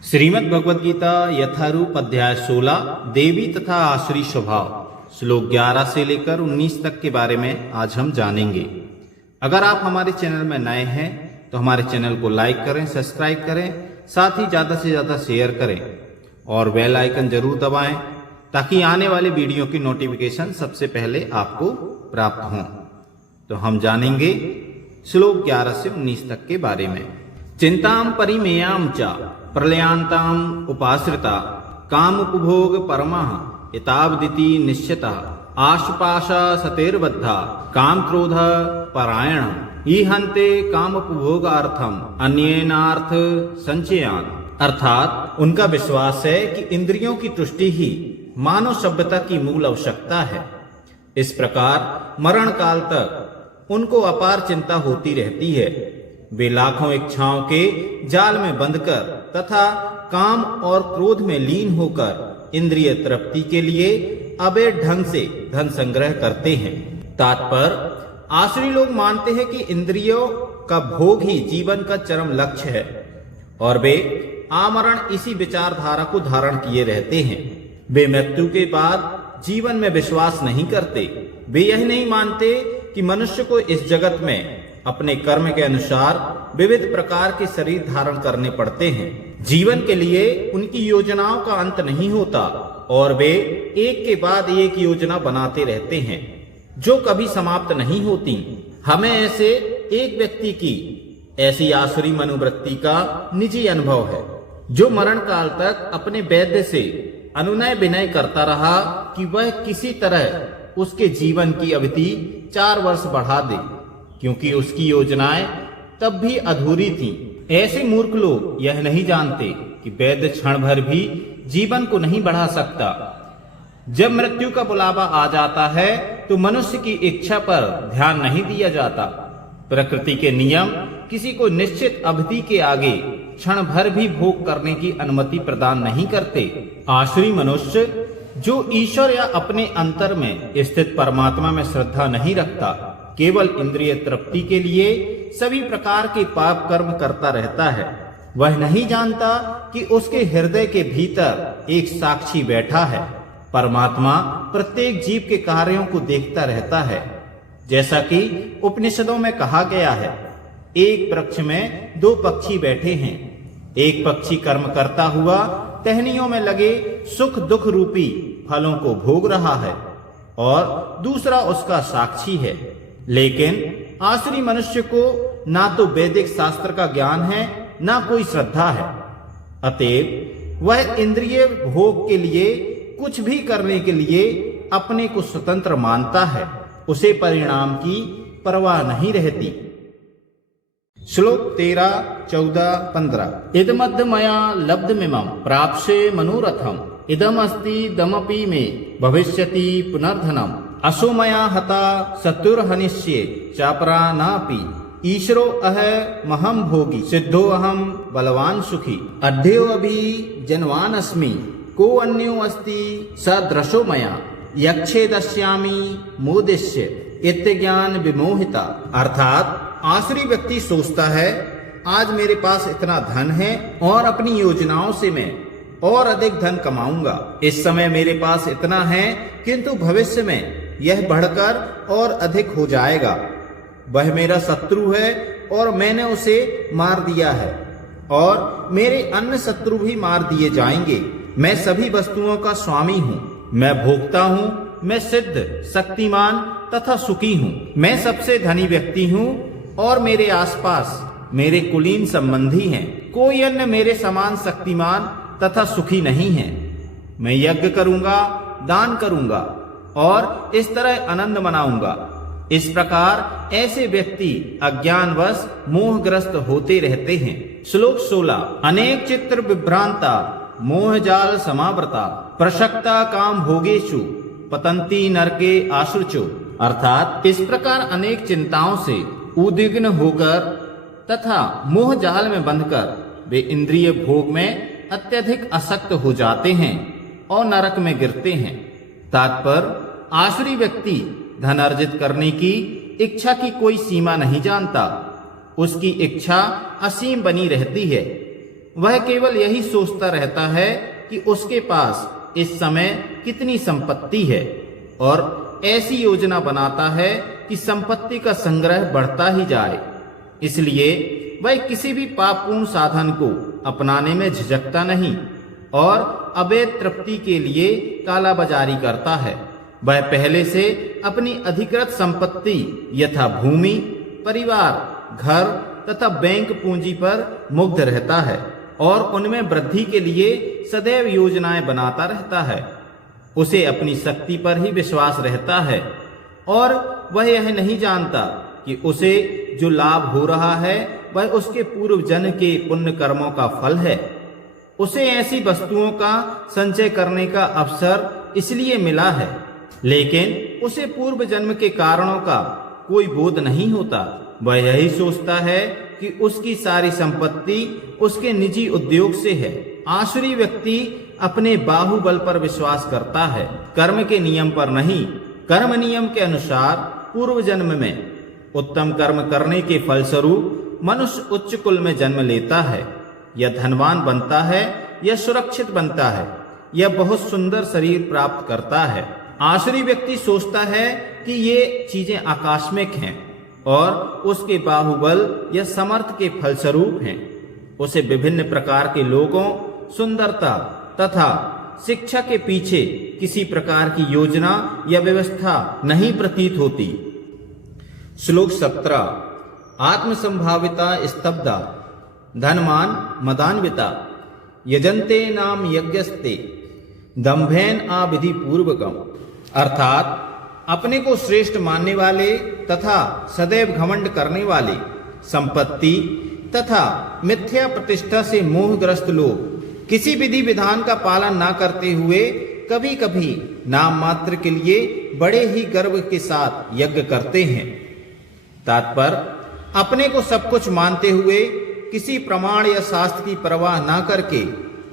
श्रीमद् भगवद गीता यथारूप अध्याय 16 देवी तथा आसुरी स्वभाव श्लोक 11 से लेकर 19 तक के बारे में आज हम जानेंगे। अगर आप हमारे चैनल में नए हैं तो हमारे चैनल को लाइक करें, सब्सक्राइब करें, साथ ही ज़्यादा से ज़्यादा शेयर करें और बेल आइकन जरूर दबाएं ताकि आने वाले वीडियो की नोटिफिकेशन सबसे पहले आपको प्राप्त हों। तो हम जानेंगे श्लोक 11 से 19 तक के बारे में। चिंताम परिमेयाम च प्रलयांताम उपाश्रिता काम उपभोग परमः एतावदिति निश्चितः आशुपाशा सतेर्बद्धा काम क्रोध परायण ईहन्ते काम उपभोगार्थम अन्येनार्थ संचयान। अर्थात उनका विश्वास है कि इंद्रियों की तुष्टि ही मानव सभ्यता की मूल आवश्यकता है। इस प्रकार मरण काल तक उनको अपार चिंता होती रहती है। वे लाखों इच्छाओं के जाल में बंधकर तथा काम और क्रोध में लीन होकर इंद्रिय तृप्ति के लिए अवैध ढंग से धन संग्रह करते हैं। तात्पर्य, आसुरी लोग मानते हैं कि इंद्रियों का भोग ही जीवन का चरम लक्ष्य है और वे आमरण इसी विचारधारा को धारण किए रहते हैं। वे मृत्यु के बाद जीवन में विश्वास नहीं करते। वे यह नहीं मानते कि मनुष्य को इस जगत में अपने कर्म के अनुसार विविध प्रकार के शरीर धारण करने पड़ते हैं। जीवन के लिए उनकी योजनाओं का अंत नहीं होता और वे एक के बाद एक योजना बनाते रहते हैं जो कभी समाप्त नहीं होती। हमें ऐसे एक व्यक्ति की ऐसी आसुरी मनोवृत्ति का निजी अनुभव है जो मरण काल तक अपने वैद्य से अनुनय विनय करता रहा कि वह किसी तरह उसके जीवन की अवधि 4 वर्ष बढ़ा दे, क्योंकि उसकी योजनाएं तब भी अधूरी थीं। ऐसे मूर्ख लोग यह नहीं जानते कि वैद्य क्षण भर भी जीवन को नहीं बढ़ा सकता। जब मृत्यु का बुलावा आ जाता है तो मनुष्य की इच्छा पर ध्यान नहीं दिया जाता। प्रकृति के नियम किसी को निश्चित अवधि के आगे क्षण भर भी भोग करने की अनुमति प्रदान नहीं करते। आसुरी मनुष्य जो ईश्वर या अपने अंतर में स्थित परमात्मा में श्रद्धा नहीं रखता, केवल इंद्रिय तृप्ति के लिए सभी प्रकार के पाप कर्म करता रहता है। वह नहीं जानता कि उसके हृदय के भीतर एक साक्षी बैठा है। परमात्मा प्रत्येक जीव के कार्यों को देखता रहता है। जैसा कि उपनिषदों में कहा गया है, एक वृक्ष में 2 पक्षी बैठे हैं। एक पक्षी कर्म करता हुआ टहनियों में लगे सुख दुख रूपी फलों को भोग रहा है और दूसरा उसका साक्षी है। लेकिन आसुरी मनुष्य को ना तो वैदिक शास्त्र का ज्ञान है ना कोई श्रद्धा है। अतएव वह इंद्रिय भोग के लिए कुछ भी करने के लिए अपने को स्वतंत्र मानता है। उसे परिणाम की परवाह नहीं रहती। श्लोक 13, 14, 15। इदमद्ध मया लब्धमिमं प्राप्स्ये मनोरथम् इदम अस्ति दमपि मे भविष्यति पुनर्धनम् असो मया हता शत्रुर्हनिष्ये चापरानापि ईश्वरो अहमहं भोगी सिद्धो अहं बलवान सुखी अध्ययो अभि जन्वान अस्मि को अन्यो अस्ति सदृशो मया यक्षेदस्यामि मोदिष्य इत्यज्ञान विमोहिता। अर्थात आसुरी व्यक्ति सोचता है, आज मेरे पास इतना धन है और अपनी योजनाओं से मैं और अधिक धन कमाऊंगा। इस समय मेरे पास इतना है किंतु भविष्य में यह बढ़कर और अधिक हो जाएगा। वह मेरा शत्रु है और मैंने उसे मार दिया है और मेरे अन्य शत्रु भी मार दिए जाएंगे। मैं सभी वस्तुओं का स्वामी हूँ। मैं भोक्ता हूँ। मैं सिद्ध, शक्तिमान तथा सुखी हूँ। मैं सबसे धनी व्यक्ति हूँ और मेरे आसपास मेरे कुलीन संबंधी हैं। कोई अन्य मेरे समान शक्तिमान तथा सुखी नहीं है। मैं यज्ञ करूंगा, दान करूंगा और इस तरह आनंद मनाऊंगा। इस प्रकार ऐसे व्यक्ति अज्ञानवश मोहग्रस्त होते रहते हैं। श्लोक 16। अनेक चित्र विभ्रांता मोह जाल समावृता प्रशक्ता काम भोगेषु पतंती नरके आशुचो। अर्थात इस प्रकार अनेक चिंताओं से उद्विग्न होकर तथा मोह जाल में बंधकर वे इंद्रिय भोग में अत्यधिक आसक्त हो जाते हैं और नरक में गिरते हैं। तात्पर्य, आसुरी व्यक्ति धन अर्जित करने की इच्छा की कोई सीमा नहीं जानता। उसकी इच्छा असीम बनी रहती है। वह केवल यही सोचता रहता है कि उसके पास इस समय कितनी संपत्ति है और ऐसी योजना बनाता है कि संपत्ति का संग्रह बढ़ता ही जाए। इसलिए वह किसी भी पापपूर्ण साधन को अपनाने में झिझकता नहीं और अवैध तृप्ति के लिए कालाबाजारी करता है। वह पहले से अपनी अधिकृत संपत्ति यथा भूमि, परिवार, घर तथा बैंक पूंजी पर मुग्ध रहता है और उनमें वृद्धि के लिए सदैव योजनाएं बनाता रहता है। उसे अपनी शक्ति पर ही विश्वास रहता है और वह यह नहीं जानता कि उसे जो लाभ हो रहा है वह उसके पूर्व जन्म के पुण्य कर्मों का फल है। उसे ऐसी वस्तुओं का संचय करने का अवसर इसलिए मिला है, लेकिन उसे पूर्व जन्म के कारणों का कोई बोध नहीं होता। वह यही सोचता है कि उसकी सारी संपत्ति उसके निजी उद्योग से है। आसुरी व्यक्ति अपने बाहुबल पर विश्वास करता है, कर्म के नियम पर नहीं। कर्म नियम के अनुसार पूर्व जन्म में उत्तम कर्म करने के फलस्वरूप मनुष्य उच्च कुल में जन्म लेता है, या धनवान बनता है, या सुरक्षित बनता है, या बहुत सुंदर शरीर प्राप्त करता है। आसुरी व्यक्ति सोचता है कि ये चीजें आकस्मिक हैं और उसके बाहुबल या समर्थ के फलस्वरूप हैं। उसे विभिन्न प्रकार के लोगों, सुंदरता तथा शिक्षा के पीछे किसी प्रकार की योजना या व्यवस्था नहीं प्रतीत होती। श्लोक 17। आत्मसंभाविता स्तब्धा धनमान मदान्विता यजन्ते नाम यज्ञस्ते दंभेन आविधि पूर्वकम। अर्थात अपने को श्रेष्ठ मानने वाले तथा सदैव घमंड करने वाले, संपत्ति तथा मिथ्या प्रतिष्ठा से मोहग्रस्त लोग किसी विधि विधान का पालन न करते हुए कभी कभी नाम मात्र के लिए बड़े ही गर्व के साथ यज्ञ करते हैं। तात्पर्य, अपने को सब कुछ मानते हुए किसी प्रमाण या शास्त्र की परवाह न करके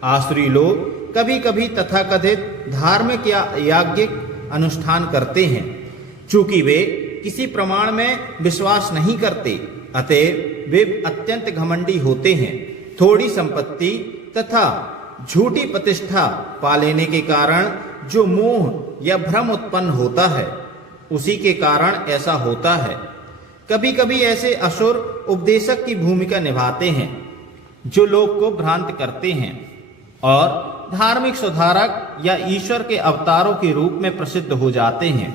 आसुरी लोग कभी कभी तथाकथित धार्मिक या याज्ञिक अनुष्ठान करते हैं। चूंकि वे किसी प्रमाण में विश्वास नहीं करते, अतएव वे अत्यंत घमंडी होते हैं। थोड़ी संपत्ति तथा झूठी प्रतिष्ठा पा लेने के कारण जो मोह या भ्रम उत्पन्न होता है, उसी के कारण ऐसा होता है। कभी कभी ऐसे असुर उपदेशक की भूमिका निभाते हैं जो लोग को भ्रांत करते हैं और धार्मिक सुधारक या ईश्वर के अवतारों के रूप में प्रसिद्ध हो जाते हैं।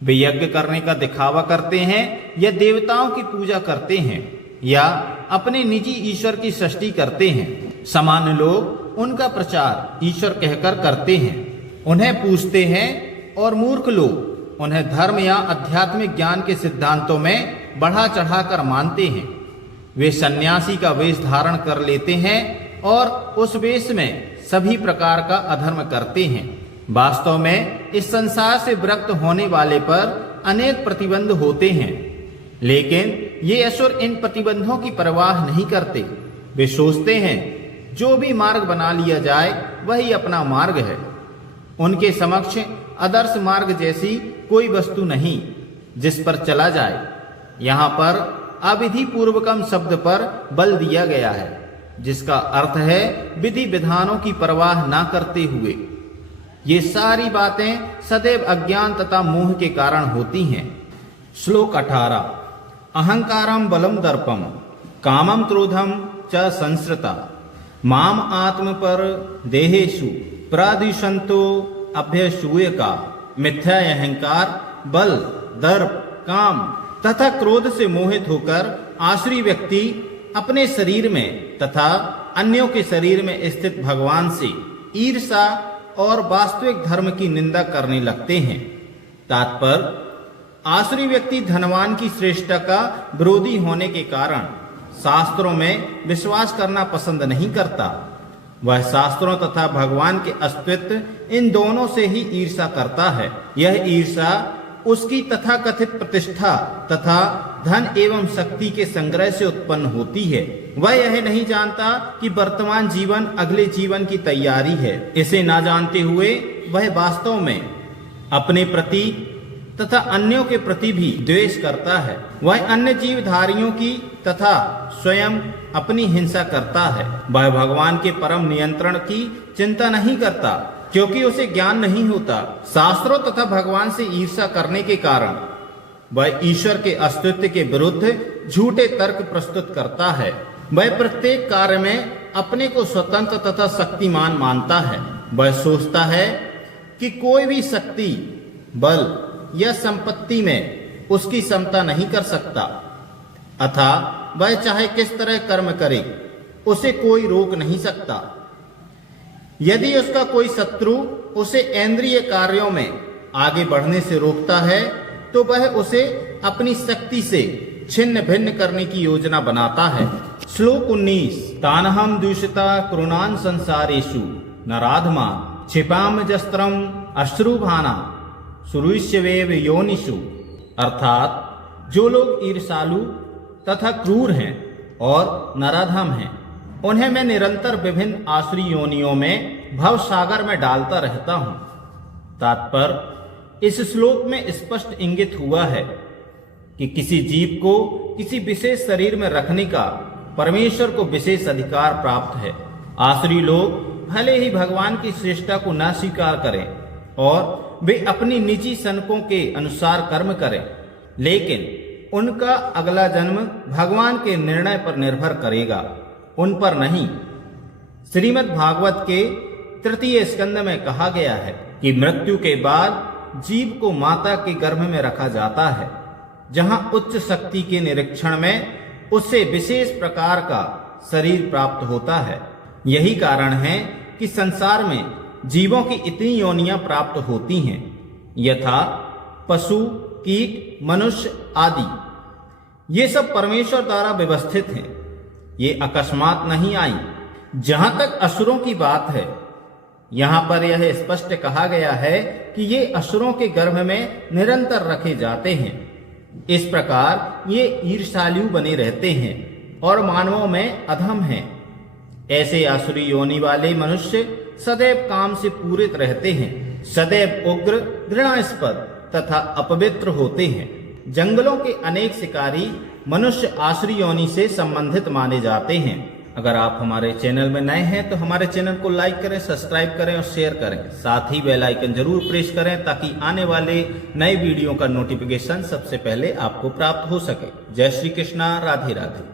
वे यज्ञ करने का दिखावा करते हैं या देवताओं की पूजा करते हैं या अपने निजी ईश्वर की सृष्टि करते हैं। सामान्य लोग उनका प्रचार ईश्वर कहकर करते हैं, उन्हें पूजते हैं और मूर्ख लोग उन्हें धर्म या आध्यात्मिक ज्ञान के सिद्धांतों में बढ़ा चढ़ाकर मानते हैं। वे सन्यासी का वेश धारण कर लेते हैं और उस वेश में सभी प्रकार का अधर्म करते हैं। वास्तव में इस संसार से विरक्त होने वाले पर अनेक प्रतिबंध होते हैं, लेकिन ये असुर इन प्रतिबंधों की परवाह नहीं करते। वे सोचते हैं जो भी मार्ग बना लिया जाए वही अपना मार्ग है। उनके समक्ष आदर्श मार्ग जैसी कोई वस्तु नहीं जिस पर चला जाए। यहाँ पर अविधि पूर्वकम शब्द पर बल दिया गया है, जिसका अर्थ है विधि विधानों की परवाह ना करते हुए। ये सारी बातें सदैव अज्ञान तथा मोह के कारण होती हैं। श्लोक 18। अहंकारम बलम दर्पम कामम क्रोधम च संसृता माम आत्म पर देहेषु प्रादिशंतो अभ्यसूयका। मिथ्या अहंकार, बल, दर्प, काम तथा क्रोध से मोहित होकर आसुरी व्यक्ति अपने शरीर में तथा अन्यों के शरीर में स्थित भगवान से ईर्षा और वास्तविक धर्म की निंदा करने लगते हैं। तात्पर्य, आसुरी व्यक्ति धनवान की श्रेष्ठता का विरोधी होने के कारण शास्त्रों में विश्वास करना पसंद नहीं करता। वह शास्त्रों तथा भगवान के अस्तित्व इन दोनों से ही ईर्षा करता है। यह ईर्षा उसकी तथाकथित प्रतिष्ठा तथा धन एवं शक्ति के संग्रह से उत्पन्न होती है। वह यह नहीं जानता कि वर्तमान जीवन अगले जीवन की तैयारी है। इसे ना जानते हुए वह वास्तव में अपने प्रति तथा अन्यों के प्रति भी द्वेष करता है। वह अन्य जीवधारियों की तथा स्वयं अपनी हिंसा करता है। वह भगवान के परम नियंत्रण की चिंता नहीं करता, क्योंकि उसे ज्ञान नहीं होता। शास्त्रों तथा भगवान से ईर्ष्या करने के कारण वह ईश्वर के अस्तित्व के विरुद्ध झूठे तर्क प्रस्तुत करता है। वह प्रत्येक कार्य में अपने को स्वतंत्र तथा शक्तिमान मानता है। वह सोचता है कि कोई भी शक्ति, बल या संपत्ति में उसकी क्षमता नहीं कर सकता, अतः वह चाहे किस तरह कर्म करे, उसे कोई रोक नहीं सकता। यदि उसका कोई शत्रु उसे इंद्रिय कार्यों में आगे बढ़ने से रोकता है, तो वह उसे अपनी शक्ति से छिन्न भिन्न करने की योजना बनाता है। श्लोक 19। तानहम दूषिता कृणान संसारेषु नराधमा क्षिपाम जस्त्रम अश्रुभाना सुरुष्यवेव योनिषु। अर्थात जो लोग ईर्षालु तथा क्रूर हैं और नराधम हैं, उन्हें मैं निरंतर विभिन्न आसुरी योनियों में भव सागर में डालता रहता हूं। तात्पर्य इस श्लोक में स्पष्ट इंगित हुआ है कि किसी जीव को किसी विशेष शरीर में रखने का परमेश्वर को विशेष अधिकार प्राप्त है। आसुरी लोग भले ही भगवान की श्रेष्ठता को न स्वीकार करें और वे अपनी निजी सनकों के अनुसार कर्म करें, लेकिन उनका अगला जन्म भगवान के निर्णय पर निर्भर करेगा, उन पर नहीं। श्रीमद् भागवत के 3 स्कंद में कहा गया है कि मृत्यु के बाद जीव को माता के गर्भ में रखा जाता है, जहां उच्च शक्ति के निरीक्षण में उससे विशेष प्रकार का शरीर प्राप्त होता है। यही कारण है कि संसार में जीवों की इतनी योनियां प्राप्त होती हैं, यथा पशु, कीट, मनुष्य आदि। ये सब परमेश्वर द्वारा व्यवस्थित हैं, ये अकस्मात नहीं आई। जहां तक असुरों की बात है, यहां पर यह स्पष्ट कहा गया है कि ये असुरों के गर्भ में निरंतर रखे जाते हैं। इस प्रकार ये ईर्ष्यालु बने रहते हैं और मानवों में अधम हैं। ऐसे आसुरी योनि वाले मनुष्य सदैव काम से पूरित रहते हैं, सदैव उग्र, घृणास्पद तथा अपवित्र होते हैं। जंगलों के अनेक शिकारी मनुष्य आसुरी योनि से संबंधित माने जाते हैं। अगर आप हमारे चैनल में नए हैं तो हमारे चैनल को लाइक करें, सब्सक्राइब करें और शेयर करें। साथ ही बेल आइकन जरूर प्रेस करें ताकि आने वाले नए वीडियो का नोटिफिकेशन सबसे पहले आपको प्राप्त हो सके। जय श्री कृष्णा, राधे राधे।